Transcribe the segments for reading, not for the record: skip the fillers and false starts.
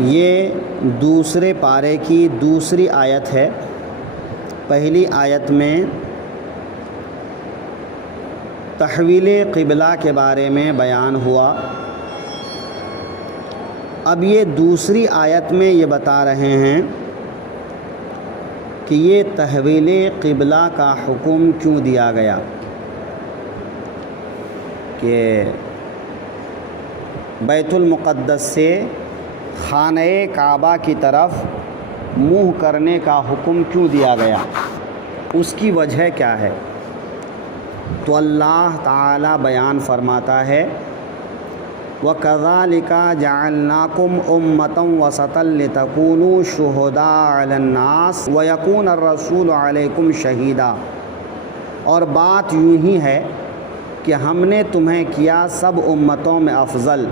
یہ دوسرے پارے کی دوسری آیت ہے۔ پہلی آیت میں تحویل قبلہ کے بارے میں بیان ہوا، اب یہ دوسری آیت میں یہ بتا رہے ہیں کہ یہ تحویل قبلہ کا حکم کیوں دیا گیا، کہ بیت المقدس سے خانہ کعبہ کی طرف منہ کرنے کا حکم کیوں دیا گیا، اس کی وجہ کیا ہے؟ تو اللہ تعالی بیان فرماتا ہے وَكَذَلِكَ جَعَلْنَاكُمْ أُمَّةً وَسَطًا لِتَكُونُوا شُهَدَاءَ عَلَى النَّاسِ وَيَكُونَ الرَّسُولُ عَلَيْكُمْ شَهِيدًا، اور بات یوں ہی ہے کہ ہم نے تمہیں کیا سب امتوں میں افضل،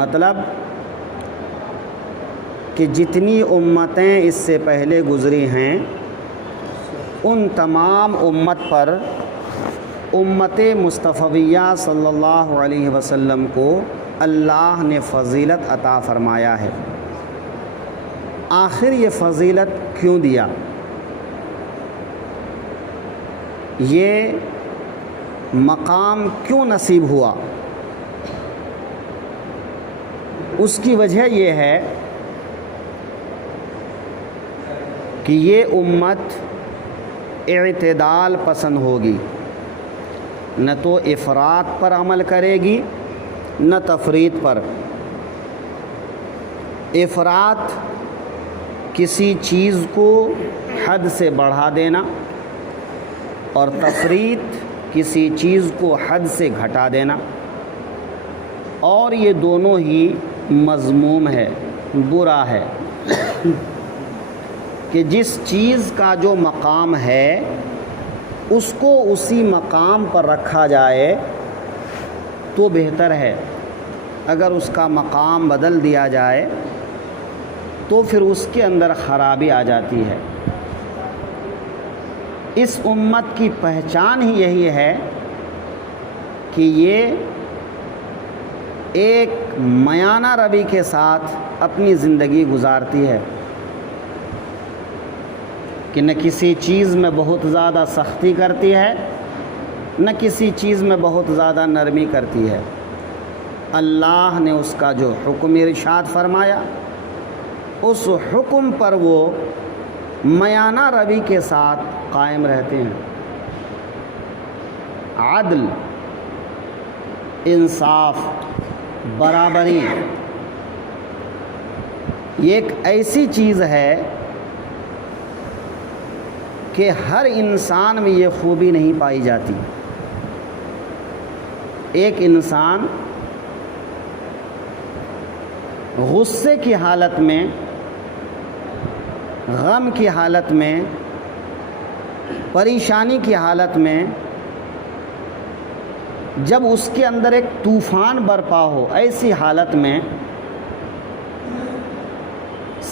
مطلب کہ جتنی امتیں اس سے پہلے گزری ہیں ان تمام امت پر امت مصطفیہ صلی اللہ علیہ وسلم کو اللہ نے فضیلت عطا فرمایا ہے۔ آخر یہ فضیلت کیوں دیا؟ یہ مقام کیوں نصیب ہوا؟ اس کی وجہ یہ ہے کہ یہ امت اعتدال پسند ہوگی، نہ تو افراط پر عمل کرے گی نہ تفریط پر۔ افراط کسی چیز کو حد سے بڑھا دینا، اور تفریط کسی چیز کو حد سے گھٹا دینا، اور یہ دونوں ہی مذموم ہے، برا ہے۔ کہ جس چیز کا جو مقام ہے اس کو اسی مقام پر رکھا جائے تو بہتر ہے، اگر اس کا مقام بدل دیا جائے تو پھر اس کے اندر خرابی آ جاتی ہے۔ اس امت کی پہچان ہی یہی ہے کہ یہ ایک میانہ روی کے ساتھ اپنی زندگی گزارتی ہے، کہ نہ کسی چیز میں بہت زیادہ سختی کرتی ہے نہ کسی چیز میں بہت زیادہ نرمی کرتی ہے۔ اللہ نے اس کا جو حکم ارشاد فرمایا اس حکم پر وہ میانہ روی کے ساتھ قائم رہتے ہیں۔ عدل، انصاف، برابری یہ ایک ایسی چیز ہے کہ ہر انسان میں یہ خوبی نہیں پائی جاتی۔ ایک انسان غصے کی حالت میں، غم کی حالت میں، پریشانی کی حالت میں، جب اس کے اندر ایک طوفان برپا ہو، ایسی حالت میں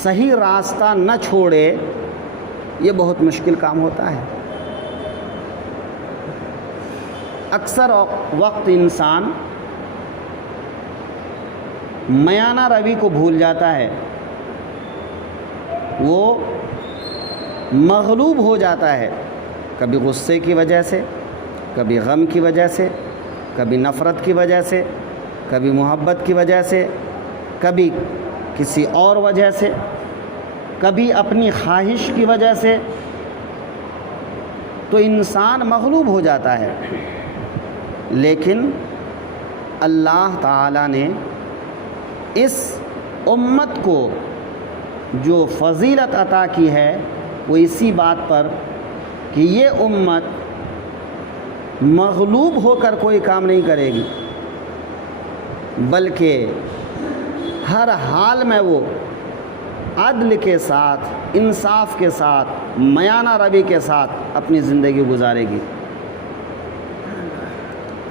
صحیح راستہ نہ چھوڑے، یہ بہت مشکل کام ہوتا ہے۔ اکثر وقت انسان میانہ روی کو بھول جاتا ہے، وہ مغلوب ہو جاتا ہے، کبھی غصے کی وجہ سے، کبھی غم کی وجہ سے، کبھی نفرت کی وجہ سے، کبھی محبت کی وجہ سے، کبھی کسی اور وجہ سے، کبھی اپنی خواہش کی وجہ سے، تو انسان مغلوب ہو جاتا ہے۔ لیکن اللہ تعالیٰ نے اس امت کو جو فضیلت عطا کی ہے وہ اسی بات پر کہ یہ امت مغلوب ہو کر کوئی کام نہیں کرے گی، بلکہ ہر حال میں وہ عدل کے ساتھ، انصاف کے ساتھ، میانہ روی کے ساتھ اپنی زندگی گزارے گی۔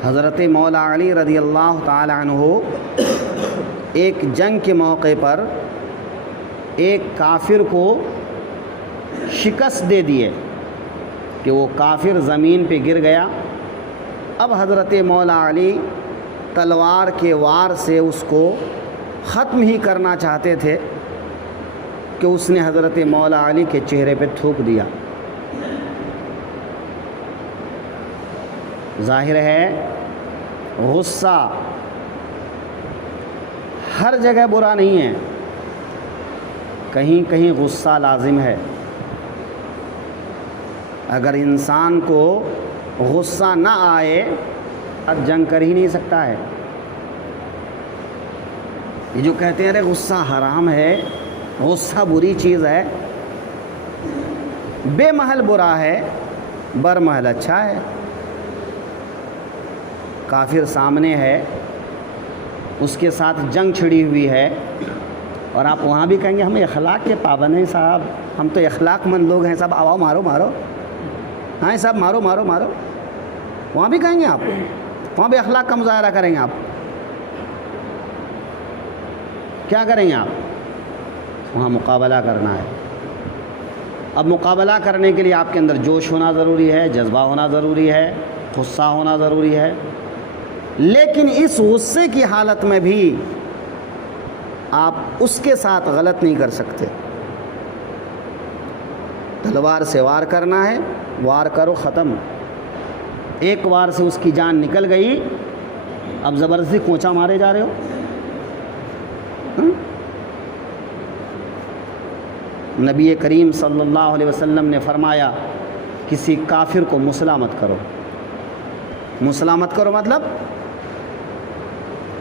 حضرت مولا علی رضی اللہ تعالی عنہ ایک جنگ کے موقع پر ایک کافر کو شکست دے دیے کہ وہ کافر زمین پہ گر گیا۔ اب حضرت مولا علی تلوار کے وار سے اس کو ختم ہی کرنا چاہتے تھے کہ اس نے حضرت مولا علی کے چہرے پہ تھوک دیا۔ ظاہر ہے غصہ ہر جگہ برا نہیں ہے، کہیں کہیں غصہ لازم ہے۔ اگر انسان کو غصہ نہ آئے اب جنگ کر ہی نہیں سکتا ہے۔ یہ جو کہتے ہیں ارے غصہ حرام ہے، غصہ بری چیز ہے، بے محل برا ہے، بر محل اچھا ہے۔ کافر سامنے ہے، اس کے ساتھ جنگ چھڑی ہوئی ہے، اور آپ وہاں بھی کہیں گے ہم اخلاق کے پابند ہیں صاحب، ہم تو اخلاق مند لوگ ہیں صاحب، آؤ مارو مارو، ہاں صاحب مارو مارو مارو، وہاں بھی کہیں گے آپ، وہاں بھی اخلاق کا مظاہرہ کریں گے آپ، کیا کریں گے آپ؟ وہاں مقابلہ کرنا ہے۔ اب مقابلہ کرنے کے لیے آپ کے اندر جوش ہونا ضروری ہے، جذبہ ہونا ضروری ہے، غصہ ہونا ضروری ہے، لیکن اس غصے کی حالت میں بھی آپ اس کے ساتھ غلط نہیں کر سکتے۔ تلوار سے وار کرنا ہے، وار کرو، ختم۔ ایک وار سے اس کی جان نکل گئی، اب زبردستی کونچا مارے جا رہے ہو۔ نبی کریم صلی اللہ علیہ وسلم نے فرمایا کسی کافر کو مسلح مت کرو۔ مسلح مت کرو مطلب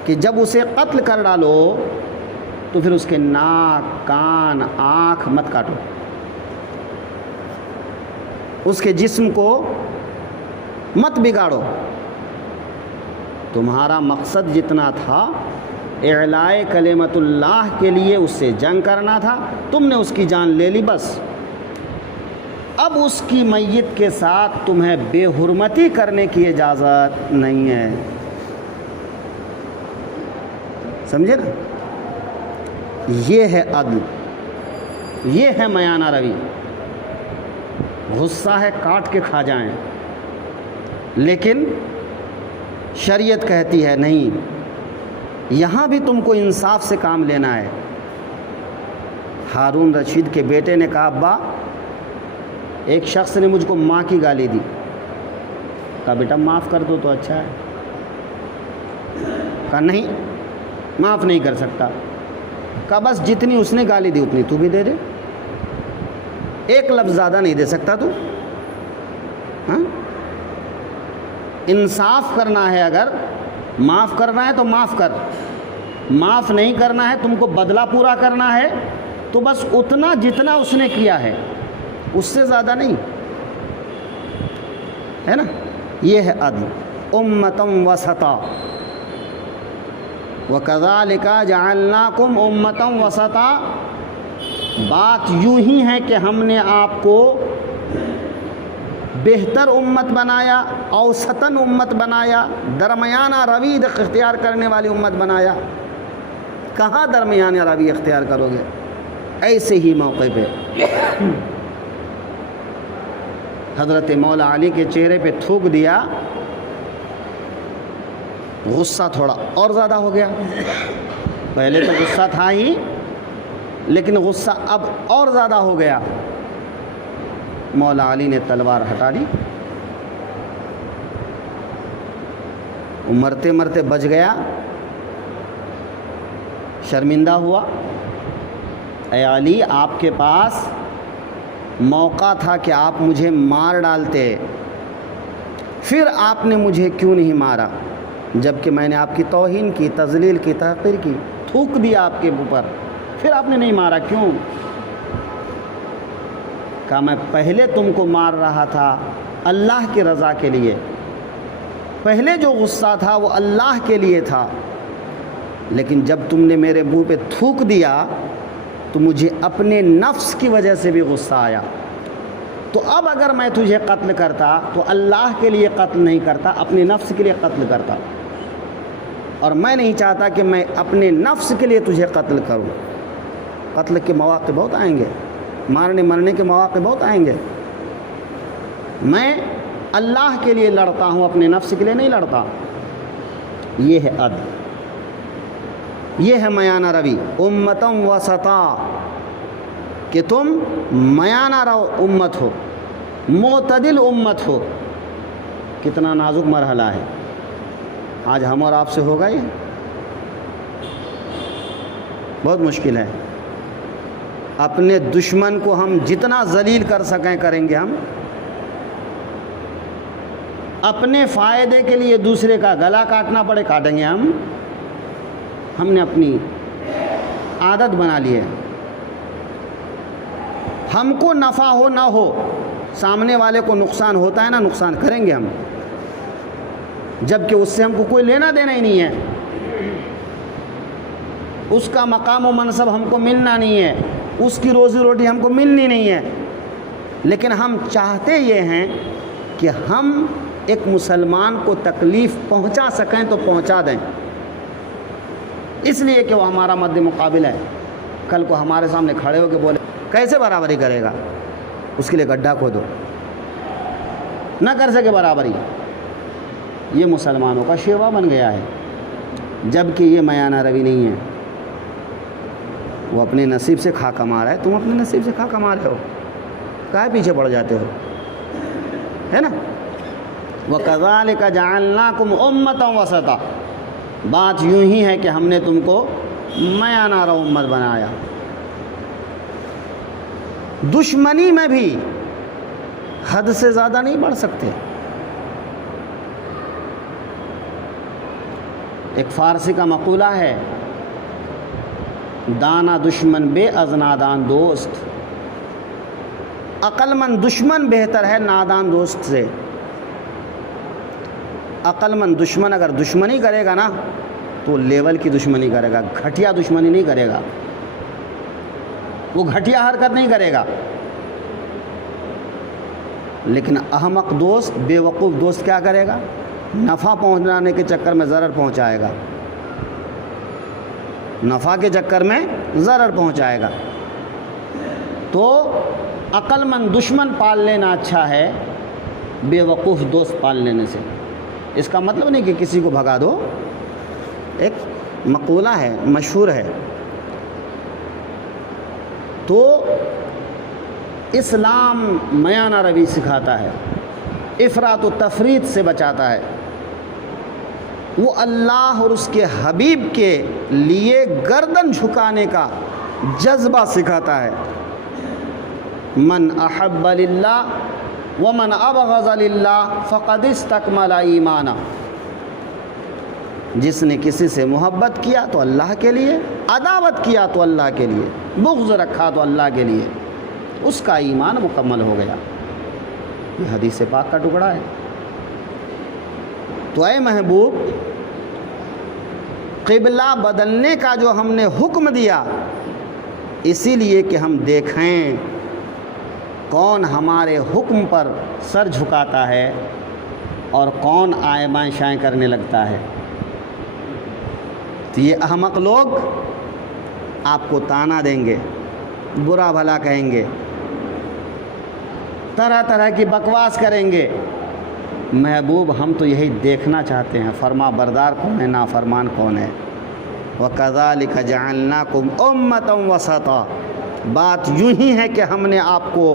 کہ جب اسے قتل کر ڈالو تو پھر اس کے ناک، کان، آنکھ مت کاٹو، اس کے جسم کو مت بگاڑو۔ تمہارا مقصد جتنا تھا اعلاء کلمت اللہ کے لیے اس سے جنگ کرنا تھا، تم نے اس کی جان لے لی، بس اب اس کی میت کے ساتھ تمہیں بے حرمتی کرنے کی اجازت نہیں ہے۔ سمجھے نا؟ یہ ہے عدل، یہ ہے میانہ روی۔ غصہ ہے کاٹ کے کھا جائیں، لیکن شریعت کہتی ہے نہیں، یہاں بھی تم کو انصاف سے کام لینا ہے۔ ہارون رشید کے بیٹے نے کہا ابا ایک شخص نے مجھ کو ماں کی گالی دی، کہا بیٹا معاف کر دو تو اچھا ہے، کہا نہیں معاف نہیں کر سکتا، کہا بس جتنی اس نے گالی دی اتنی تو بھی دے دے، ایک لفظ زیادہ نہیں دے سکتا تو۔ ہاں انصاف کرنا ہے، اگر معاف کرنا ہے تو معاف کر، معاف نہیں کرنا ہے، تم کو بدلہ پورا کرنا ہے تو بس اتنا جتنا اس نے کیا ہے، اس سے زیادہ نہیں، ہے نا؟ یہ ہے عدل۔ امتم وسطا وکذالک جعلناکم امتم وسطا، بات یوں ہی ہے کہ ہم نے آپ کو بہتر امت بنایا، اوسطاً امت بنایا، درمیانہ روی اختیار کرنے والی امت بنایا۔ کہاں درمیانہ روی اختیار کرو گے؟ ایسے ہی موقع پہ حضرت مولا علی کے چہرے پہ تھوک دیا، غصہ تھوڑا اور زیادہ ہو گیا۔ پہلے تو غصہ تھا ہی، لیکن غصہ اب اور زیادہ ہو گیا۔ مولا علی نے تلوار ہٹا لی، مرتے مرتے بچ گیا، شرمندہ ہوا۔ اے علی آپ کے پاس موقع تھا کہ آپ مجھے مار ڈالتے، پھر آپ نے مجھے کیوں نہیں مارا جبکہ میں نے آپ کی توہین کی، تذلیل کی، تحقیر کی، تھوک دیا آپ کے اوپر، پھر آپ نے نہیں مارا کیوں؟ کہا میں پہلے تم کو مار رہا تھا اللہ کی رضا کے لیے، پہلے جو غصہ تھا وہ اللہ کے لیے تھا، لیکن جب تم نے میرے منہ پہ تھوک دیا تو مجھے اپنے نفس کی وجہ سے بھی غصہ آیا۔ تو اب اگر میں تجھے قتل کرتا تو اللہ کے لیے قتل نہیں کرتا، اپنے نفس کے لیے قتل کرتا، اور میں نہیں چاہتا کہ میں اپنے نفس کے لیے تجھے قتل کروں۔ قتل کے مواقع بہت آئیں گے، مارنے مرنے کے مواقع بہت آئیں گے، میں اللہ کے لیے لڑتا ہوں، اپنے نفس کے لیے نہیں لڑتا۔ یہ ہے عدل۔ یہ ہے میانہ روی، امتم وسطا، کہ تم میانہ رو امت ہو، معتدل امت ہو۔ کتنا نازک مرحلہ ہے، آج ہم اور آپ سے ہوگا یہ؟ بہت مشکل ہے۔ اپنے دشمن کو ہم جتنا ذلیل کر سکیں کریں گے ہم، اپنے فائدے کے لیے دوسرے کا گلا کاٹنا پڑے کاٹیں گے ہم نے اپنی عادت بنا لی ہے۔ ہم کو نفع ہو نہ ہو، سامنے والے کو نقصان ہوتا ہے نا، نقصان کریں گے ہم، جبکہ اس سے ہم کو کوئی لینا دینا ہی نہیں ہے، اس کا مقام و منصب ہم کو ملنا نہیں ہے، اس کی روزی روٹی ہم کو ملنی نہیں ہے، لیکن ہم چاہتے یہ ہیں کہ ہم ایک مسلمان کو تکلیف پہنچا سکیں تو پہنچا دیں، اس لیے کہ وہ ہمارا مد مقابل ہے۔ کل کو ہمارے سامنے کھڑے ہو کے بولے کیسے برابری کرے گا، اس کے لیے گڈھا کھودو، نہ کر سکے برابری، یہ مسلمانوں کا شیوا بن گیا ہے، جبکہ یہ میانہ روی نہیں ہے۔ وہ اپنے نصیب سے کھا کما رہا ہے، تم اپنے نصیب سے کھا کما رہے ہو، کاہے پیچھے پڑ جاتے ہو، ہے نا؟ وَكَذَلِكَ جَعَلْنَاكُمْ أُمَّةً وَسَطًا، بات یوں ہی ہے کہ ہم نے تم کو میانہ رو امت بنایا۔ دشمنی میں بھی حد سے زیادہ نہیں بڑھ سکتے۔ ایک فارسی کا مقولہ ہے، دانا دشمن بے از نادان دوست، عقل مند دشمن بہتر ہے نادان دوست سے۔ عقل مند دشمن اگر دشمنی کرے گا نا تو لیول کی دشمنی کرے گا، گھٹیا دشمنی نہیں کرے گا، وہ گھٹیا حرکت نہیں کرے گا۔ لیکن احمق دوست، بے وقوف دوست کیا کرے گا؟ نفع پہنچانے کے چکر میں ضرر پہنچائے گا، نفع کے چکر میں ضرر پہنچائے گا۔ تو عقل مند دشمن پال لینا اچھا ہے بے وقوف دوست پال لینے سے۔ اس کا مطلب نہیں کہ کسی کو بھگا دو، ایک مقولہ ہے، مشہور ہے۔ تو اسلام میانہ روی سکھاتا ہے، افراط و تفریط سے بچاتا ہے، وہ اللہ اور اس کے حبیب کے لیے گردن جھکانے کا جذبہ سکھاتا ہے۔ من احب للہ ومن ابغض للہ فقد استکمل ایمانا، جس نے کسی سے محبت کیا تو اللہ کے لیے، عداوت کیا تو اللہ کے لیے، بغض رکھا تو اللہ کے لیے، اس کا ایمان مکمل ہو گیا۔ یہ حدیث پاک کا ٹکڑا ہے۔ تو اے محبوب، قبلہ بدلنے کا جو ہم نے حکم دیا، اسی لیے کہ ہم دیکھیں کون ہمارے حکم پر سر جھکاتا ہے اور کون آئیں بائیں شائیں کرنے لگتا ہے۔ تو یہ احمق لوگ آپ کو طعنہ دیں گے، برا بھلا کہیں گے، طرح طرح کی بکواس کریں گے۔ محبوب، ہم تو یہی دیکھنا چاہتے ہیں فرما بردار کون ہے، نافرمان کون ہے۔ وَكَذَلِكَ جَعَلْنَاكُمْ أُمَّةً وَسَطًا، بات یوں ہی ہے کہ ہم نے آپ کو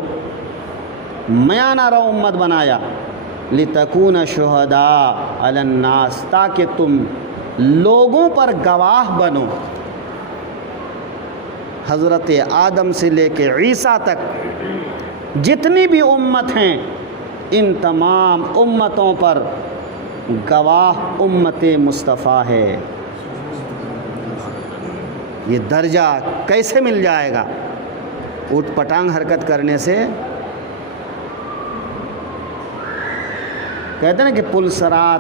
میانہ رو امت بنایا، لِتَكُونَ شُهَدَاءَ عَلَى النَّاسِ، تاکہ تم لوگوں پر گواہ بنو۔ حضرت آدم سے لے کے عیسیٰ تک جتنی بھی امت ہیں، ان تمام امتوں پر گواہ امت مصطفیٰ ہے۔ یہ درجہ کیسے مل جائے گا؟ اوٹ پٹانگ حرکت کرنے سے۔ کہتے ہیں نا کہ پلسرات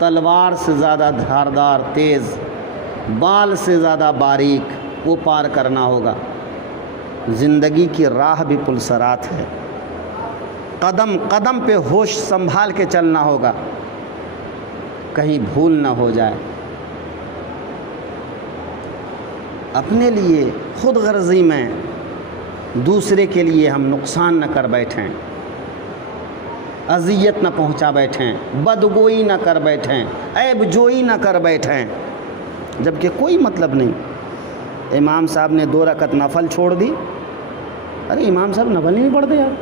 تلوار سے زیادہ دھاردار تیز، بال سے زیادہ باریک، وہ پار کرنا ہوگا۔ زندگی کی راہ بھی پلسرات ہے، قدم قدم پہ ہوش سنبھال کے چلنا ہوگا، کہیں بھول نہ ہو جائے۔ اپنے لیے خود غرضی میں دوسرے کے لیے ہم نقصان نہ کر بیٹھیں، اذیت نہ پہنچا بیٹھیں، بدگوئی نہ کر بیٹھیں، عیب جوئی نہ کر بیٹھیں۔ جبکہ کوئی مطلب نہیں. امام صاحب نے 2 رکعت نفل چھوڑ دی. ارے امام صاحب نفل نہیں پڑھتے یار.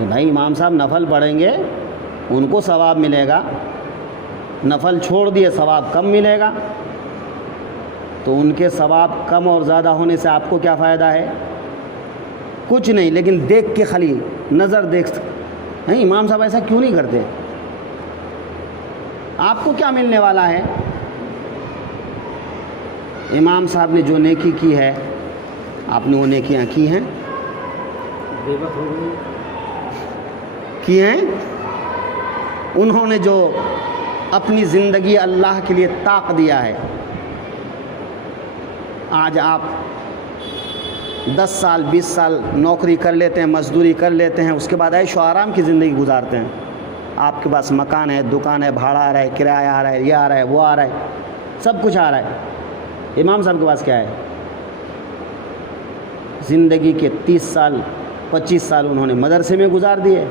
بھائی امام صاحب نفل پڑھیں گے ان کو ثواب ملے گا، نفل چھوڑ دیے ثواب کم ملے گا. تو ان کے ثواب کم اور زیادہ ہونے سے آپ کو کیا فائدہ ہے؟ کچھ نہیں. لیکن دیکھ کے خالی نظر دیکھ نہیں امام صاحب ایسا کیوں نہیں کرتے؟ آپ کو کیا ملنے والا ہے؟ امام صاحب نے جو نیکی کی ہے آپ نے وہ نیکیاں کی ہیں کی ہیں. انہوں نے جو اپنی زندگی اللہ کے لیے طاق دیا ہے. آج آپ 10 سال 20 سال نوکری کر لیتے ہیں، مزدوری کر لیتے ہیں، اس کے بعد عیش و آرام کی زندگی گزارتے ہیں. آپ کے پاس مکان ہے، دکان ہے، بھاڑا آ رہا ہے، کرایہ آ رہا ہے، یہ آ رہا ہے، وہ آ رہا ہے، سب کچھ آ رہا ہے. امام صاحب کے پاس کیا ہے؟ زندگی کے 30 سال 25 سال انہوں نے مدرسے میں گزار دیے،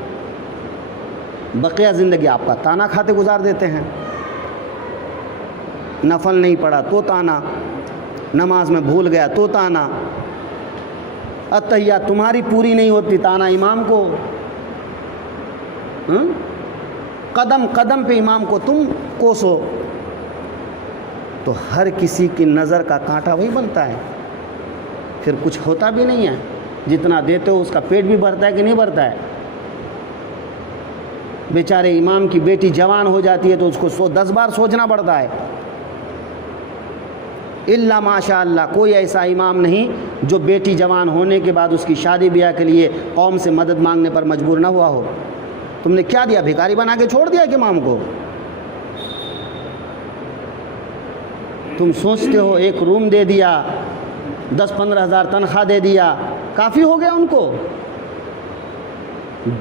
بقیہ زندگی آپ کا تانا کھاتے گزار دیتے ہیں. نفل نہیں پڑھا تو تانا، نماز میں بھول گیا تو تانا، اتحیات تمہاری پوری نہیں ہوتی تانا امام کو، قدم قدم پہ امام کو تم کوسو. تو ہر کسی کی نظر کا کانٹا وہی بنتا ہے. پھر کچھ ہوتا بھی نہیں ہے. جتنا دیتے ہو اس کا پیٹ بھی بھرتا ہے کہ نہیں بھرتا ہے؟ بیچارے امام کی بیٹی جوان ہو جاتی ہے تو اس کو 10 بار سوچنا پڑتا ہے. الا ماشاء اللہ کوئی ایسا امام نہیں جو بیٹی جوان ہونے کے بعد اس کی شادی بیاہ کے لیے قوم سے مدد مانگنے پر مجبور نہ ہوا ہو. تم نے کیا دیا؟ بھکاری بنا کے چھوڑ دیا کہ امام کو؟ تم سوچتے ہو ایک روم دے دیا، 10-15 ہزار تنخواہ دے دیا، کافی ہو گیا ان کو؟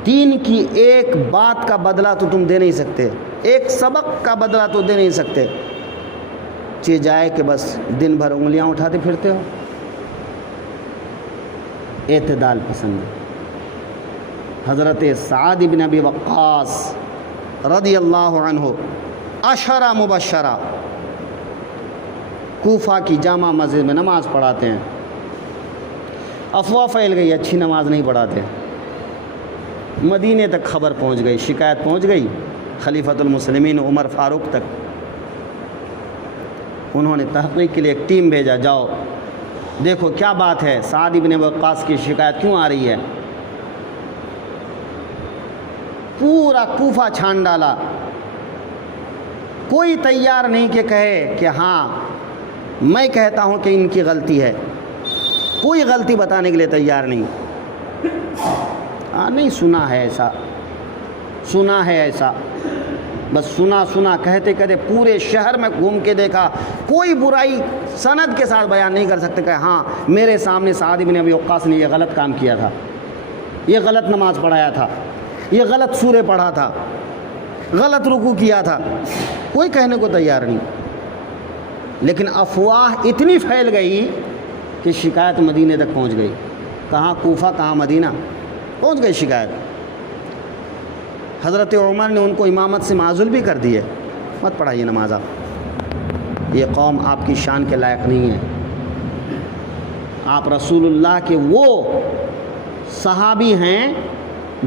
دین کی ایک بات کا بدلہ تو تم دے نہیں سکتے، ایک سبق کا بدلہ تو دے نہیں سکتے. جائے کہ بس دن بھر انگلیاں اٹھاتے پھرتے ہو. اعتدال پسند. حضرت سعد بن ابی وقاص رضی اللہ عنہ 10 مبشرہ کوفہ کی جامع مسجد میں نماز پڑھاتے ہیں. افواہ پھیل گئی اچھی نماز نہیں پڑھاتے. مدینے تک خبر پہنچ گئی، شکایت پہنچ گئی خلیفۃ المسلمین عمر فاروق تک. انہوں نے تحقیق کے لیے ایک ٹیم بھیجا، جاؤ دیکھو کیا بات ہے، سعد بن وقاص کی شکایت کیوں آ رہی ہے. پورا کوفہ چھان ڈالا. کوئی تیار نہیں کہ کہے کہ ہاں میں کہتا ہوں کہ ان کی غلطی ہے. کوئی غلطی بتانے کے لیے تیار نہیں. نہیں سنا ہے ایسا، سنا ہے ایسا، بس سنا کہتے کہتے پورے شہر میں گھوم کے دیکھا. کوئی برائی سند کے ساتھ بیان نہیں کر سکتے کہ ہاں میرے سامنے سعد بن ابی وقاص نے یہ غلط کام کیا تھا، یہ غلط نماز پڑھایا تھا، یہ غلط سورے پڑھا تھا، غلط رکوع کیا تھا. کوئی کہنے کو تیار نہیں. لیکن افواہ اتنی پھیل گئی کہ شکایت مدینے تک پہنچ گئی. کہاں کوفہ کہاں مدینہ، پہنچ گئی شکایت. حضرت عمر نے ان کو امامت سے معزول بھی کر دیے، مت پڑھائیے نماز آپ، یہ قوم آپ کی شان کے لائق نہیں ہے. آپ رسول اللہ کے وہ صحابی ہیں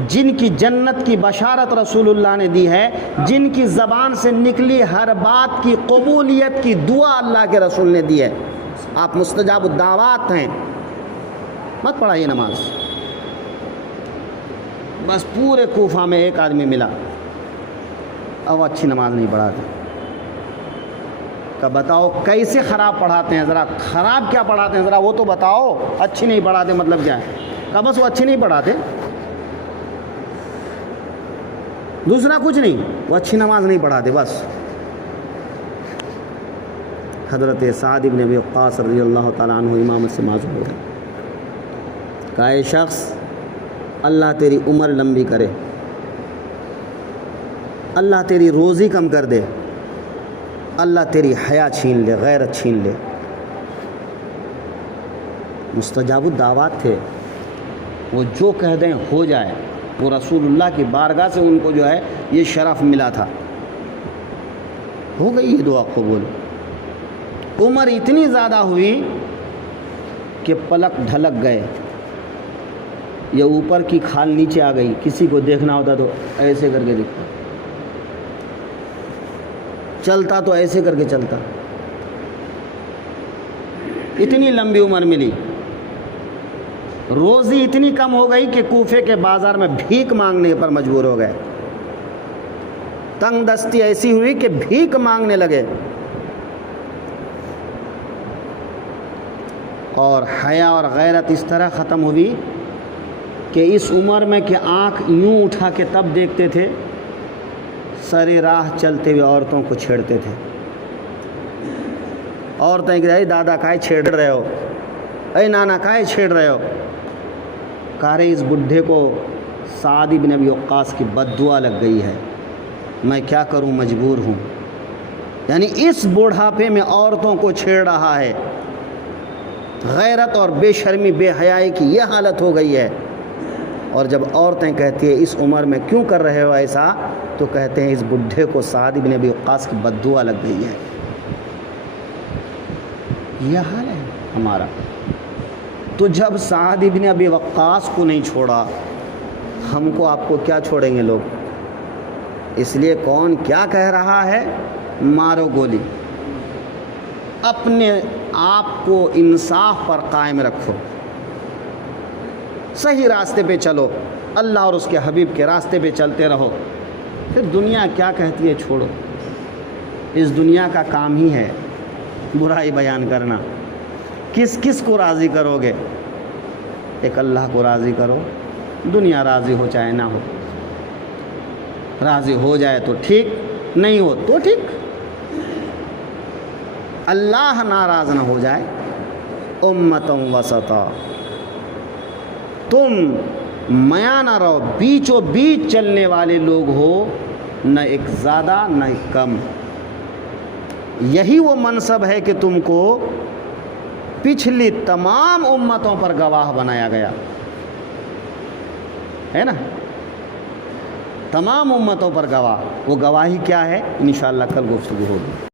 جن کی جنت کی بشارت رسول اللہ نے دی ہے، جن کی زبان سے نکلی ہر بات کی قبولیت کی دعا اللہ کے رسول نے دی ہے. آپ مستجاب الدعوات ہیں، مت پڑھائیے نماز. بس پورے کوفہ میں ایک آدمی ملا، اب اچھی نماز نہیں پڑھاتے. کہ بتاؤ کیسے خراب پڑھاتے ہیں، ذرا خراب کیا پڑھاتے ہیں ذرا وہ تو بتاؤ. اچھی نہیں پڑھاتے مطلب کیا ہے؟ کہ بس وہ اچھی نہیں پڑھاتے، دوسرا کچھ نہیں، وہ اچھی نماز نہیں پڑھاتے بس. حضرت سعد بن ابی وقاص رضی اللہ تعالیٰ عنہ امامت سے معزول ہو گئے. کہا اے شخص اللہ تیری عمر لمبی کرے، اللہ تیری روزی کم کر دے، اللہ تیری حیا چھین لے، غیرت چھین لے. مستجاب الدعوات تھے، وہ جو کہہ دیں ہو جائے. وہ رسول اللہ کی بارگاہ سے ان کو جو ہے یہ شرف ملا تھا. ہو گئی یہ دعا قبول. عمر اتنی زیادہ ہوئی کہ پلک ڈھلک گئے، یہ اوپر کی کھال نیچے آ گئی، کسی کو دیکھنا ہوتا تو ایسے کر کے دیکھتا، چلتا تو ایسے کر کے چلتا، اتنی لمبی عمر ملی۔ روزی اتنی کم ہو گئی کہ کوفے کے بازار میں بھیک مانگنے پر مجبور ہو گئے، تنگ دستی ایسی ہوئی کہ بھیک مانگنے لگے، اور حیا اور غیرت اس طرح ختم ہوئی کہ اس عمر میں کہ آنکھ یوں اٹھا کے تب دیکھتے تھے، سر راہ چلتے ہوئے عورتوں کو چھیڑتے تھے۔ عورتیں کہ اے دادا کائے چھیڑ رہے ہو، اے نانا کائے چھیڑ رہے ہو؟ کہہ رہے اس بڈھے کو سعد بن ابی وقاص کی بد دعا لگ گئی ہے، میں کیا کروں، مجبور ہوں۔ یعنی اس بوڑھاپے میں عورتوں کو چھیڑ رہا ہے، غیرت اور بے شرمی بے حیائی کی یہ حالت ہو گئی ہے۔ اور جب عورتیں کہتی ہیں اس عمر میں کیوں کر رہے ہو ایسا، تو کہتے ہیں اس بڈھے کو سعد بن ابی وقاص کی بد دعا لگ گئی ہے۔ یہ حال ہے ہمارا۔ تو جب سعد بن ابی وقاص کو نہیں چھوڑا، ہم کو آپ کو کیا چھوڑیں گے لوگ؟ اس لیے کون کیا کہہ رہا ہے، مارو گولی، اپنے آپ کو انصاف پر قائم رکھو، صحیح راستے پہ چلو، اللہ اور اس کے حبیب کے راستے پہ چلتے رہو، پھر دنیا کیا کہتی ہے چھوڑو۔ اس دنیا کا کام ہی ہے برائی بیان کرنا، کس کس کو راضی کرو گے؟ ایک اللہ کو راضی کرو، دنیا راضی ہو چاہے نہ ہو، راضی ہو جائے تو ٹھیک، نہیں ہو تو ٹھیک، اللہ ناراض نہ ہو جائے۔ امتوں وسطا، تم میاں نہ رہو، بیچو بیچ چلنے والے لوگ ہو، نہ ایک زیادہ نہ ایک کم۔ یہی وہ منصب ہے کہ تم کو پچھلی تمام امتوں پر گواہ بنایا گیا ہے نا، تمام امتوں پر گواہ۔ وہ گواہی کیا ہے، انشاءاللہ کل گفتگو ہوگی۔